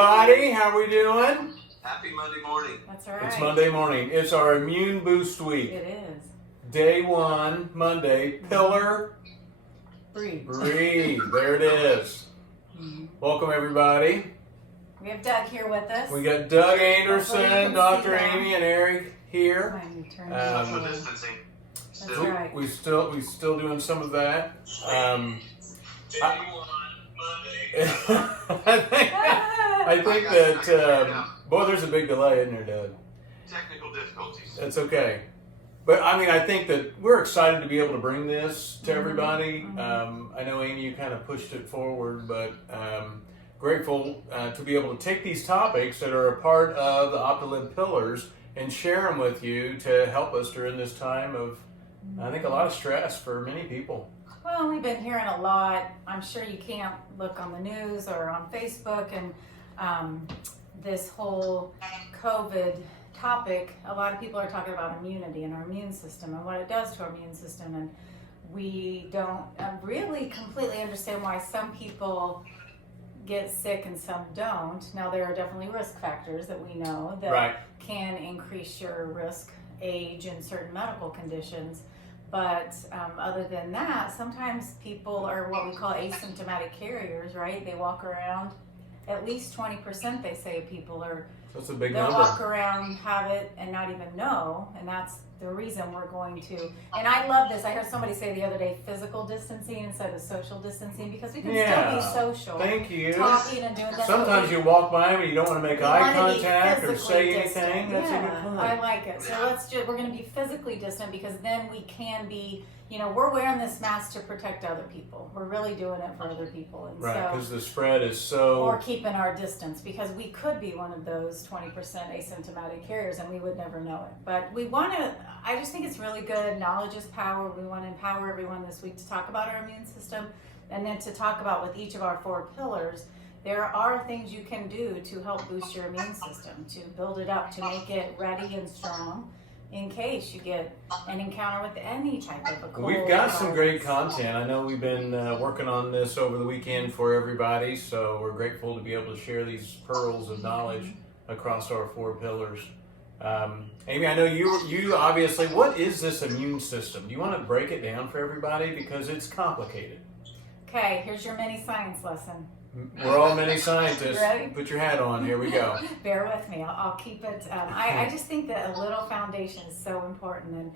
everybody. How we doing? Happy Monday morning. That's all right. It's Monday morning. It's our Immune Boost Week. It is. Day 1, Monday. Pillar. Breathe. Breathe. There it is. Welcome, everybody. We have Doug here with us. We got Doug Anderson, Hopefully Dr. you can see that. Amy, and Eric here. Mind you turn it Social over. distancing. That's Still. right. We still doing some of that. I think that boy, there's a big delay, isn't there, Doug? Technical difficulties. That's okay. But I mean, I think that we're excited to be able to bring this to everybody. I know, Amy, you kind of pushed it forward, but grateful to be able to take these topics that are a part of the Opt2Liv pillars and share them with you to help us during this time of, I think, a lot of stress for many people. Well, we've been hearing a lot. I'm sure you can't look on the news or on Facebook, and this whole COVID topic, a lot of people are talking about immunity and our immune system and what it does to our immune system, and we don't really completely understand why some people get sick and some don't. Now, there are definitely risk factors that we know that can increase your risk, age, and certain medical conditions. But other than that, sometimes people are what we call asymptomatic carriers, right? They walk around, at least 20% they say people are, That's a big they'll number. walk around, have it, and not even know. And that's the reason we're going to, and I love this. I heard somebody say the other day, physical distancing instead of social distancing, because we can still be social. Thank you. Talking and doing that. Sometimes you walk by them and you don't want to make eye wanna be contact or physically say distant. anything. That's a Yeah, good point. I like it. So we're going to be physically distant, because then we can be, we're wearing this mask to protect other people. We're really doing it for other people. And Right, because so, the spread is so... or keeping our distance, because we could be one of those 20% asymptomatic carriers and we would never know it. But we want to, I just think it's really good. Knowledge is power. We want to empower everyone this week to talk about our immune system, and then to talk about, with each of our 4 pillars, there are things you can do to help boost your immune system, to build it up, to make it ready and strong in case you get an encounter with any type of a cold. We've got or some great virus. content. I know we've been working on this over the weekend for everybody, so we're grateful to be able to share these pearls of knowledge across our 4 pillars. Amy, I know you obviously, what is this immune system? Do you want to break it down for everybody? Because it's complicated. Okay, here's your mini science lesson. We're all many scientists. Ready? Put your hat on. Here we go. Bear with me. I'll keep it. I just think that a little foundation is so important. And,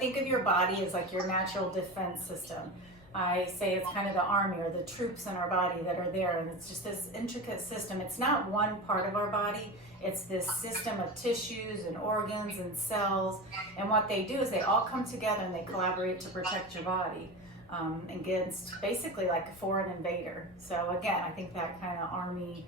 think of your body as like your natural defense system. I say it's kind of the army, or the troops in our body that are there. And it's just this intricate system. It's not one part of our body. It's this system of tissues and organs and cells. And what they do is they all come together and they collaborate to protect your body against basically like a foreign invader. So again, I think that kind of army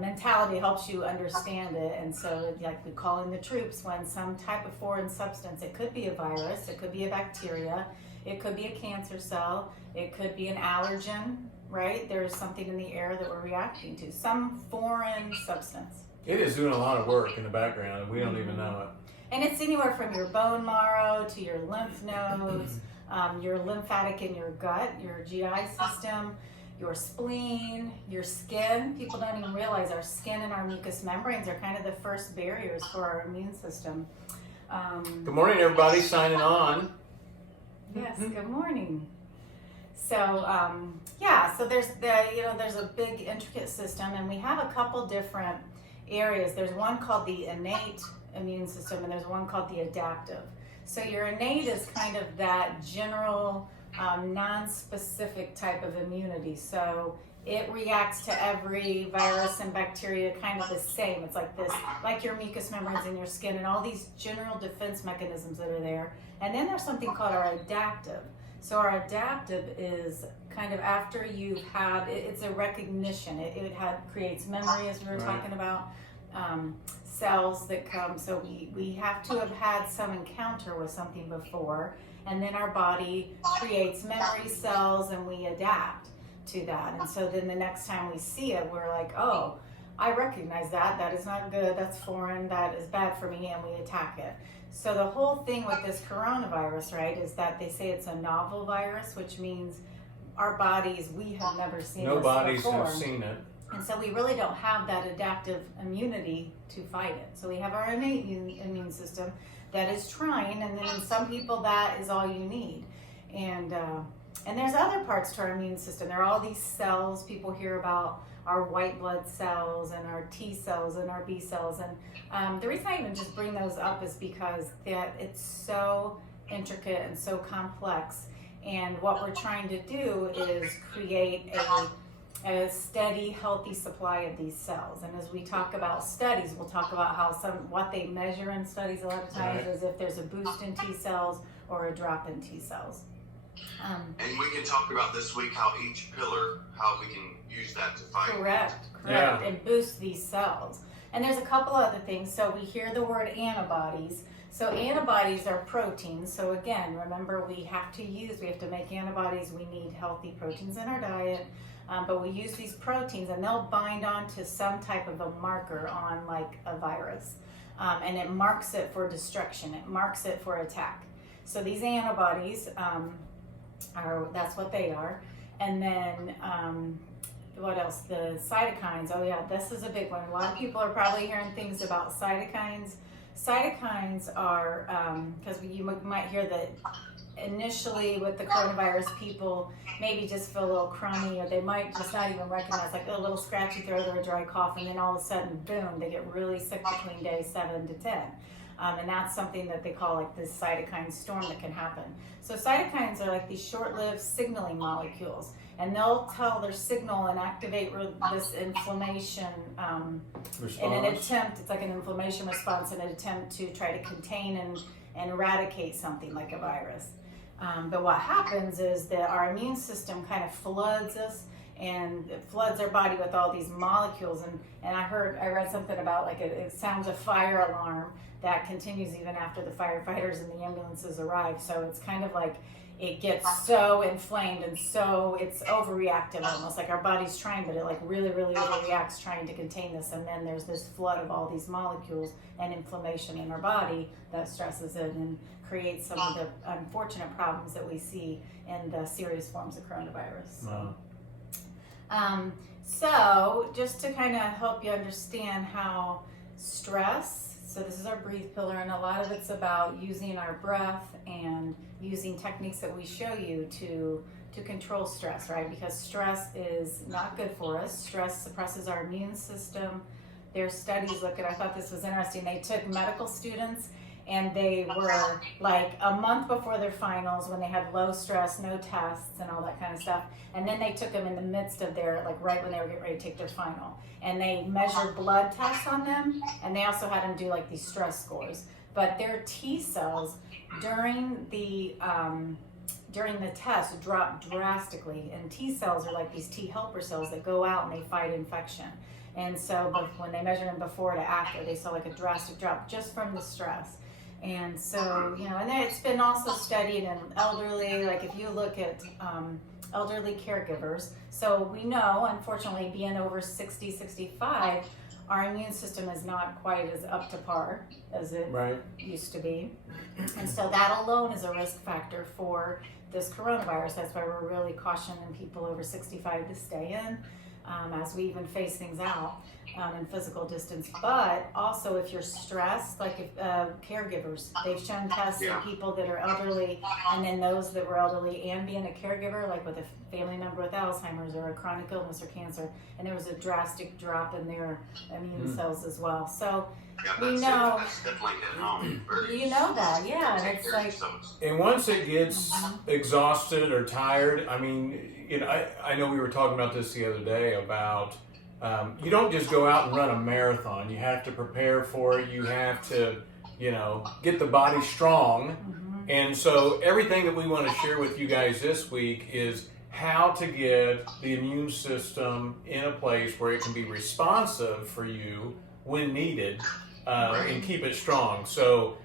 mentality helps you understand it. And so, like, we call in the troops when some type of foreign substance, it could be a virus, it could be a bacteria, it could be a cancer cell, it could be an allergen, right? There's something in the air that we're reacting to, some foreign substance. It is doing a lot of work in the background, and we don't even know it. And it's anywhere from your bone marrow to your lymph nodes, your lymphatic in your gut, your GI system, your spleen, your skin. People don't even realize our skin and our mucous membranes are kind of the first barriers for our immune system. Good morning, everybody. Signing on. Yes, good morning. So, so there's there's a big intricate system, and we have a couple different areas. There's one called the innate immune system, and there's one called the adaptive. So your innate is kind of that general, non-specific type of immunity. So it reacts to every virus and bacteria kind of the same. It's like this, like your mucous membranes in your skin and all these general defense mechanisms that are there. And then there's something called our adaptive. So our adaptive is kind of after you've had, it's a recognition. It creates memory, as we were talking about. Cells that come, so we have to have had some encounter with something before, and then our body creates memory cells and we adapt to that. And so then the next time we see it, we're like, oh, I recognize that is not good, that's foreign, that is bad for me, and we attack it. So the whole thing with this coronavirus, right, is that they say it's a novel virus, which means our bodies, we have never seen No this bodies before. have seen it. And so we really don't have that adaptive immunity to fight it. So we have our innate immune system that is trying, and then in some people that is all you need. And there's other parts to our immune system. There are all these cells people hear about, our white blood cells and our T cells and our B cells. And the reason I even just bring those up is because that it's so intricate and so complex. And what we're trying to do is create a steady, healthy supply of these cells. And as we talk about studies, we'll talk about how what they measure in studies a lot of times is if there's a boost in T cells or a drop in T cells. And we can talk about this week how each pillar, how we can use that to fight. Correct. And boost these cells. And there's a couple other things. So we hear the word antibodies. So antibodies are proteins. So again, remember we have to make antibodies. We need healthy proteins in our diet. But we use these proteins and they'll bind onto some type of a marker on like a virus. And it marks it for destruction. It marks it for attack. So these antibodies that's what they are. And then what else? The cytokines. Oh yeah, this is a big one. A lot of people are probably hearing things about cytokines. Cytokines are, because you might hear that initially with the coronavirus, people maybe just feel a little crummy, or they might just not even recognize, like a little scratchy throat or a dry cough, and then all of a sudden, boom, they get really sick between days 7 to 10. And that's something that they call like this cytokine storm that can happen. So cytokines are like these short-lived signaling molecules, and they'll tell their signal and activate this inflammation in an attempt. It's like an inflammation response in an attempt to try to contain and eradicate something like a virus. But what happens is that our immune system kind of floods us, and it floods our body with all these molecules. And I read something about like it sounds a fire alarm that continues even after the firefighters and the ambulances arrive. So it's kind of like it gets so inflamed and so it's overreactive, almost like our body's trying, but it like really, really overreacts trying to contain this. And then there's this flood of all these molecules and inflammation in our body that stresses it and creates some of the unfortunate problems that we see in the serious forms of coronavirus. Wow. So just to kind of help you understand how stress, so this is our breathe pillar, and a lot of it's about using our breath and using techniques that we show you to control stress, right? Because stress is not good for us. Stress suppresses our immune system. There's studies, I thought this was interesting. They took medical students and they were like a month before their finals when they had low stress, no tests and all that kind of stuff. And then they took them in the midst of their, like right when they were getting ready to take their final. And they measured blood tests on them, and they also had them do like these stress scores. But their T cells during the test dropped drastically. And T cells are like these T helper cells that go out and they fight infection. And so when they measured them before to after, they saw like a drastic drop just from the stress. And so, and then it's been also studied in elderly, like if you look at elderly caregivers. So we know, unfortunately, being over 60, 65, our immune system is not quite as up to par as it used to be. And so that alone is a risk factor for this coronavirus. That's why we're really cautioning people over 65 to stay in as we even phase things out in physical distance. But also if you're stressed, like if caregivers, they've shown tests in people that are elderly, and then those that were elderly and being a caregiver, like with a family member with Alzheimer's or a chronic illness or cancer, and there was a drastic drop in their immune cells as well. So we know, that's definitely hitting home. you know that, and it's like, and once it gets exhausted or tired, I mean, I know we were talking about this the other day about you don't just go out and run a marathon. You have to prepare for it. You have to, get the body strong. And so everything that we want to share with you guys this week is how to get the immune system in a place where it can be responsive for you when needed and keep it strong. So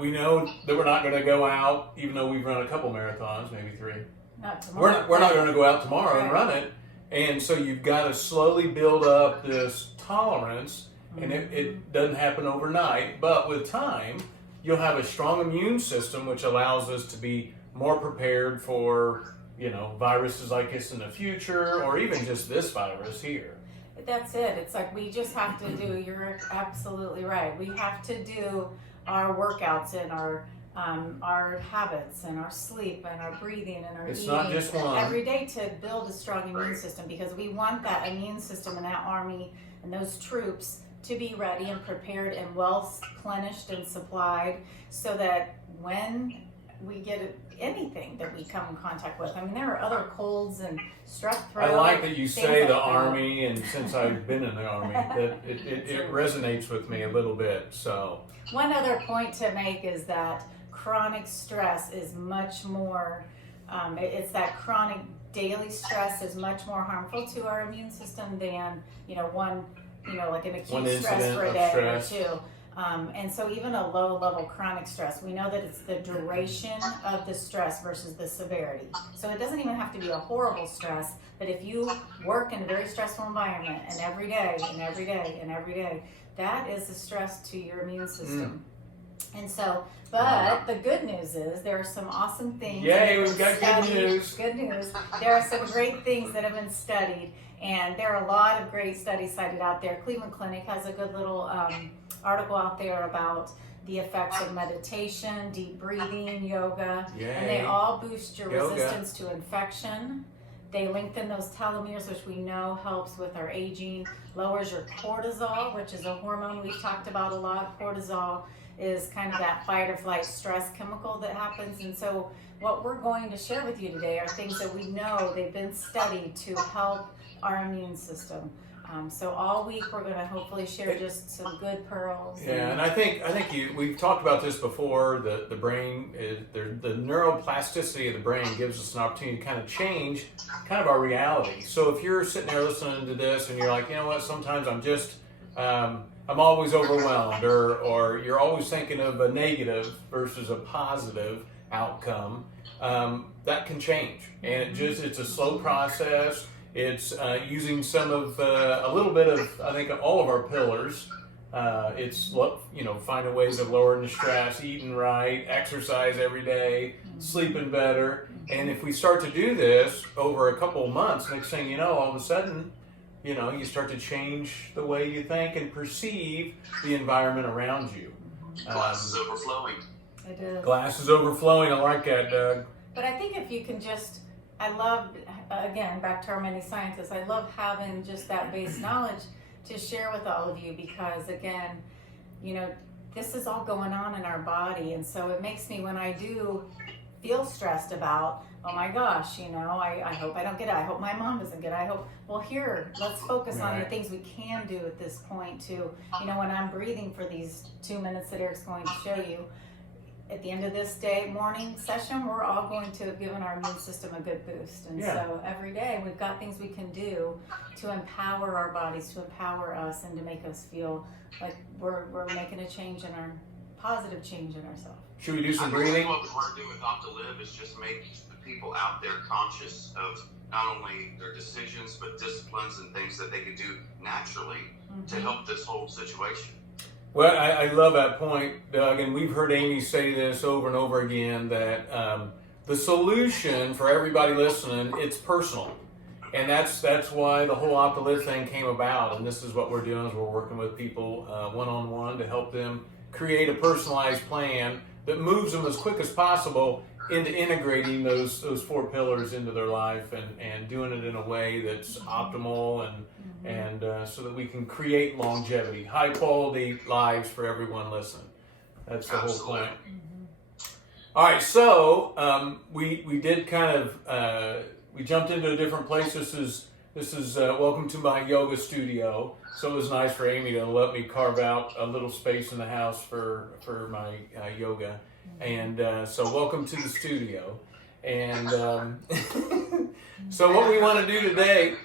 we know that we're not going to go out, even though we've run a couple marathons, maybe 3. not tomorrow. We're not going to go out tomorrow and run it. And so you've got to slowly build up this tolerance, and it doesn't happen overnight, but with time, you'll have a strong immune system, which allows us to be more prepared for, viruses like this in the future, or even just this virus here. That's it. It's like we just have to do, you're absolutely right. We have to do our workouts and our habits and our sleep and our breathing and our It's eating not just one. every day to build a strong immune system, because we want that immune system and that army and those troops to be ready and prepared and well replenished and supplied, so that when we get anything that we come in contact with, I mean, there are other colds and strep throat. I like that you things say like the that. army, and since I've been in the army, that it resonates with me a little bit. So one other point to make is that chronic stress is much more, it's that chronic daily stress is much more harmful to our immune system than, one, like an One acute stress incident for a of day stress. or two. And so even a low level chronic stress, we know that it's the duration of the stress versus the severity. So it doesn't even have to be a horrible stress, but if you work in a very stressful environment and every day and every day and every day, that is a stress to your immune system. And so, but the good news is there are some awesome things. Yay, we've got good news. Good news. There are some great things that have been studied, and there are a lot of great studies cited out there. Cleveland Clinic has a good little article out there about the effects of meditation, deep breathing, yoga, and they all boost your resistance to infection. They lengthen those telomeres, which we know helps with our aging, lowers your cortisol, which is a hormone we've talked about a lot. Cortisol is kind of that fight or flight stress chemical that happens. And so what we're going to share with you today are things that we know they've been studied to help our immune system. So all week we're going to hopefully share just some good pearls. Yeah, and I think we've talked about this before. The brain is the neuroplasticity of the brain gives us an opportunity to kind of change kind of our reality. So if you're sitting there listening to this and you're like, you know what, sometimes I'm just I'm always overwhelmed, or you're always thinking of a negative versus a positive outcome, that can change, and it's a slow process. It's using some of a little bit of, I think, all of our pillars. It's finding ways of lowering the stress, eating right, exercise every day, sleeping better. And if we start to do this over a couple of months, next thing you know, all of a sudden, you start to change the way you think and perceive the environment around you. Glass is overflowing. It is. Glass is overflowing. I like that, Doug. But I think if you can I love, again, back to our many scientists, I love having just that base knowledge to share with all of you, because again, this is all going on in our body. And so it makes me, when I do feel stressed about, oh my gosh, I hope I don't get it. I hope my mom doesn't get it. Let's focus on the things we can do at this point to, when I'm breathing for these 2 minutes that Eric's going to show you, at the end of this morning session, we're all going to have given our immune system a good boost. And so every day we've got things we can do to empower our bodies, to empower us, and to make us feel like we're making a change positive change in ourselves. Should we do some I breathing? think what we want to do with Opt2Liv is just make the people out there conscious of not only their decisions, but disciplines and things that they could do naturally to help this whole situation. Well, I love that point, Doug, and we've heard Amy say this over and over again, that the solution for everybody listening, it's personal. And that's why the whole Opt2Liv thing came about, and this is what we're doing, is we're working with people one-on-one to help them create a personalized plan that moves them as quick as possible into integrating those 4 pillars into their life, and doing it in a way that's optimal and so that we can create longevity, high quality lives for everyone listening. That's the whole point. All right, so we did kind of we jumped into a different place. This is welcome to my yoga studio. So it was nice for Amy to let me carve out a little space in the house for my yoga. And so welcome to the studio. And so what we want to do today,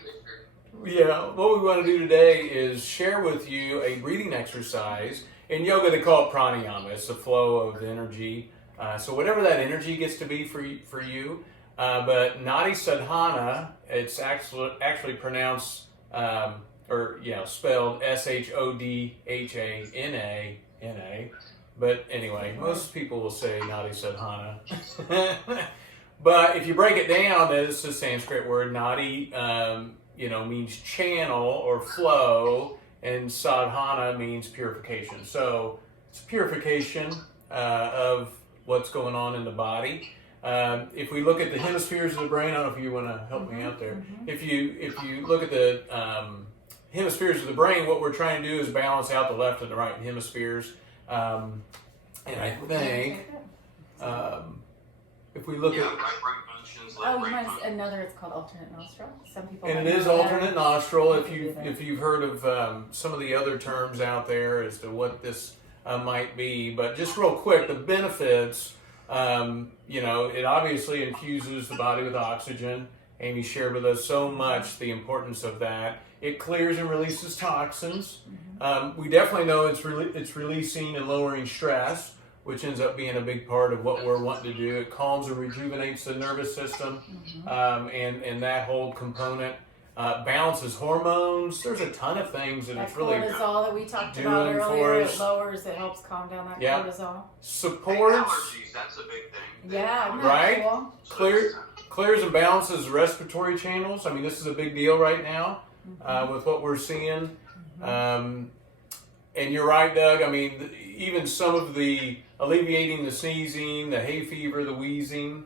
is share with you a breathing exercise. In yoga, they call it pranayama. It's the flow of the energy. So whatever that energy gets to be for you. But Nadi Sadhana, it's actually pronounced, spelled Shodhana. But anyway, most people will say Nadi Sadhana. But if you break it down, it's a Sanskrit word. Nadi means channel or flow, and sadhana means purification. So it's purification of what's going on in the body. If we look at the hemispheres of the brain, I don't know if you want to help me out there. If you look at the hemispheres of the brain, what we're trying to do is balance out the left and the right hemispheres. And I think if we look at right brain functions, left brain mine's functions. another. It's called alternate nostril. Some people. and might it is know that. alternate nostril. If you've heard of some of the other terms out there as to what this might be, but just real quick, the benefits. It obviously infuses the body with oxygen. Amy shared with us so much the importance of that. It clears and releases toxins. We definitely know it's releasing and lowering stress, which ends up being a big part of what we're wanting to do. It calms and rejuvenates the nervous system, and that whole component. Balances hormones. There's a ton of things that it's really cortisol that we talked about doing for earlier. us. It lowers. It helps calm down that Yeah. cortisol. supports. Allergies, that's a big thing. Yeah, isn't that Right? cool? Clears and balances respiratory channels. I mean, this is a big deal right now with what we're seeing. And you're right, Doug. I mean, even some of the alleviating the sneezing, the hay fever, the wheezing.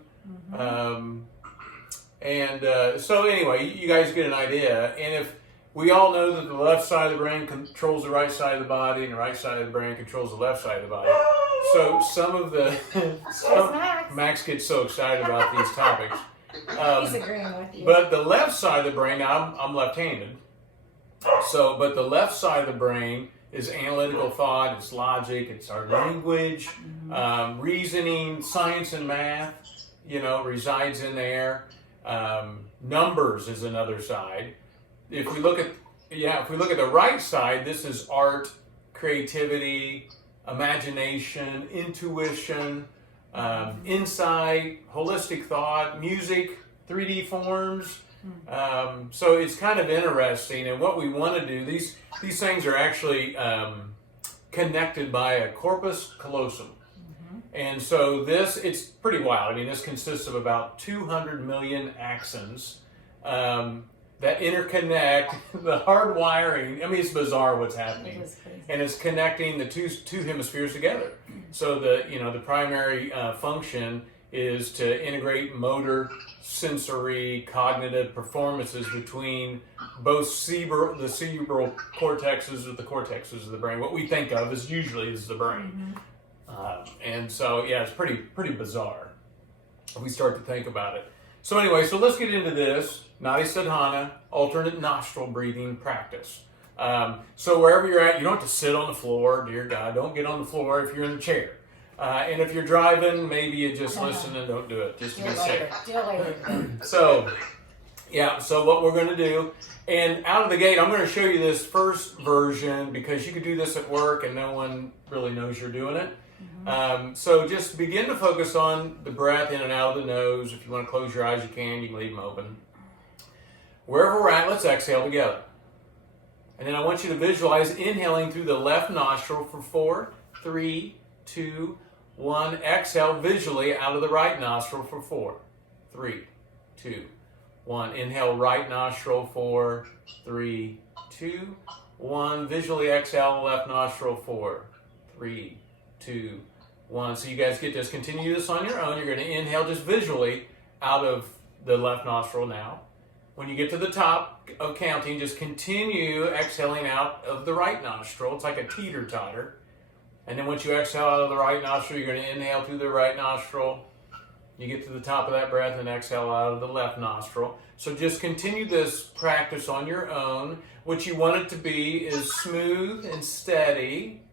So anyway, you guys get an idea. And if we all know that the left side of the brain controls the right side of the body, and the right side of the brain controls the left side of the body. So some of the Max gets so excited about these topics. He's agreeing with you. But the left side of the brain, now I'm left-handed. But the left side of the brain is analytical thought, it's logic, it's our language, reasoning, science and math, resides in there. Numbers is another side. If we look at the right side, this is art, creativity, imagination, intuition, insight, holistic thought, music, 3D forms. So it's kind of interesting, and what we want to do, these things are actually connected by a corpus callosum. And so it's pretty wild. I mean, this consists of about 200 million axons that interconnect the hard wiring. I mean, it's bizarre what's happening. It is crazy. And it's connecting the two hemispheres together. So the primary function is to integrate motor, sensory, cognitive performances between both the cerebral cortexes or the cortexes of the brain. What we think of is the brain. And so, it's pretty bizarre if we start to think about it. So anyway, so let's get into this Nadi Sadhana, alternate nostril breathing practice. So wherever you're at, you don't have to sit on the floor. Dear God, don't get on the floor if you're in the chair. And if you're driving, maybe you just listen and don't do it, just to be safe. Do it later. So what we're going to do, and out of the gate, I'm going to show you this first version because you could do this at work and no one really knows you're doing it. So just begin to focus on the breath in and out of the nose. If you want to close your eyes, you can leave them open. Wherever we're at, let's exhale together. And then I want you to visualize inhaling through the left nostril for 4, 3, 2, 1. Exhale visually out of the right nostril for 4, 3, 2, 1. Inhale right nostril 4, 3, 2, 1. Visually exhale left nostril 4, 3, 2, 1. So you guys get this. Continue this on your own. You're going to inhale just visually out of the left nostril now. When you get to the top of counting, just continue exhaling out of the right nostril. It's like a teeter-totter. And then once you exhale out of the right nostril, you're going to inhale through the right nostril. You get to the top of that breath and exhale out of the left nostril. So just continue this practice on your own. What you want it to be is smooth and steady.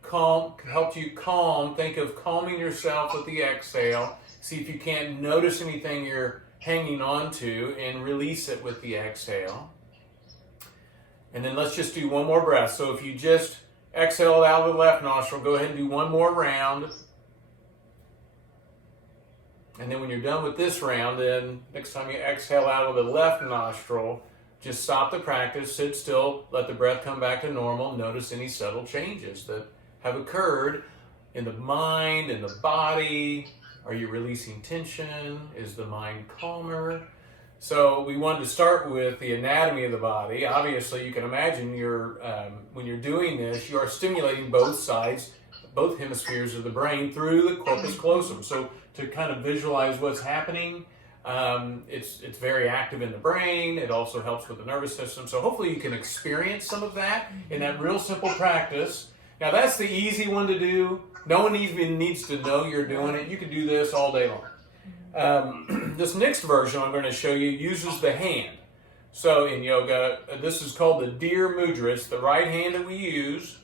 Calm, help you calm. Think of calming yourself with the exhale. See if you can't notice anything you're hanging on to and release it with the exhale. And then let's just do one more breath. So if you just exhale out of the left nostril, go ahead and do one more round. And then when you're done with this round, then next time you exhale out of the left nostril, just stop the practice, sit still, let the breath come back to normal. Notice any subtle changes that have occurred in the mind, in the body. Are you releasing tension? Is the mind calmer? So we wanted to start with the anatomy of the body. Obviously, you can imagine when you're doing this, you are stimulating both sides, both hemispheres of the brain through the corpus callosum. So to kind of visualize what's happening, it's very active in the brain. It also helps with the nervous system. So hopefully you can experience some of that in that real simple practice. Now that's the easy one to do. No one even needs to know you're doing it. You can do this all day long. This next version I'm going to show you uses the hand. So in yoga, this is called the deer mudra. It's the right hand that we use.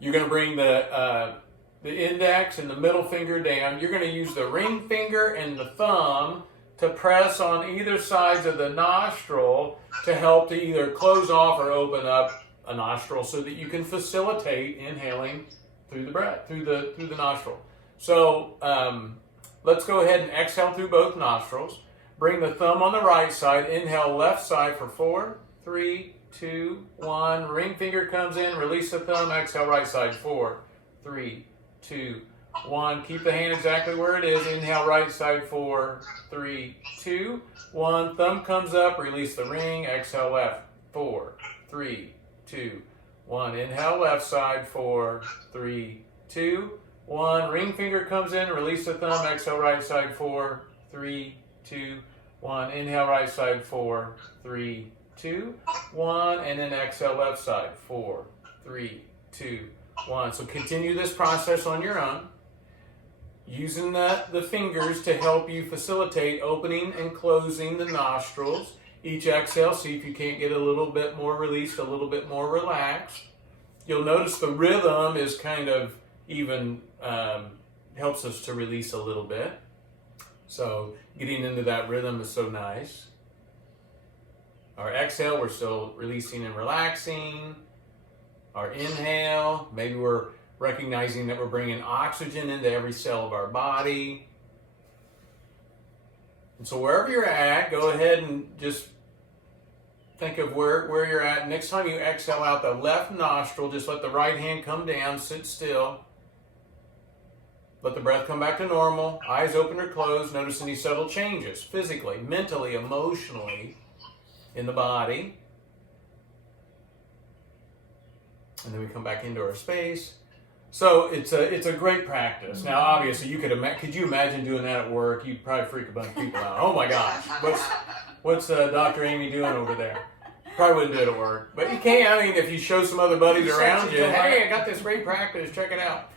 You're going to bring the index and the middle finger down. You're going to use the ring finger and the thumb to press on either sides of the nostril to help to either close off or open up a nostril so that you can facilitate inhaling through the breath, through the nostril. So let's go ahead and exhale through both nostrils. Bring the thumb on the right side. Inhale left side for 4, 3, 2, 1. Ring finger comes in. Release the thumb. Exhale right side. 4, 3, 2, 1. Keep the hand exactly where it is. Inhale right side. 4, 3, 2, 1. Thumb comes up. Release the ring. Exhale left. 4, 3, 2, 1. Inhale left side. 4, 3, 2, 1. Ring finger comes in. Release the thumb. Exhale right side. 4, 3, 2, 1. Inhale right side. 4, 3, 2, 1. And then exhale left side. 4, 3, 2, 1. So continue this process on your own, using the fingers to help you facilitate opening and closing the nostrils. Each exhale, see if you can't get a little bit more released, a little bit more relaxed. You'll notice the rhythm is kind of even helps us to release a little bit. So getting into that rhythm is so nice. Our exhale, we're still releasing and relaxing. Our inhale, maybe we're recognizing that we're bringing oxygen into every cell of our body. And so wherever you're at, go ahead and just think of where you're at. Next time you exhale out the left nostril, just let the right hand come down, sit still. Let the breath come back to normal. Eyes open or closed. Notice any subtle changes physically, mentally, emotionally in the body. And then we come back into our space. So it's a great practice. Now, obviously, could you imagine doing that at work? You'd probably freak a bunch of people out. Oh my gosh, what's Dr. Amy doing over there? Probably wouldn't do it at work, but you can. I mean, if you show some other buddies around you, hey, I got this great practice. Check it out.